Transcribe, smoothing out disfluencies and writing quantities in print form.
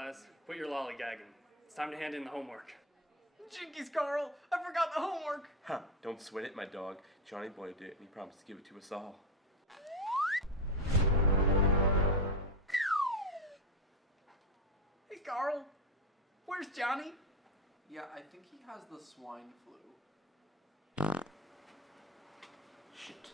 class. Quit your lollygagging. It's time to hand in the homework. Jinkies, Carl! I forgot the homework! Huh, don't sweat it, my dog. Johnny Boy did it, and he promised to give it to us all. Hey, Carl! Where's Johnny? Yeah, I think he has the swine flu. Shit.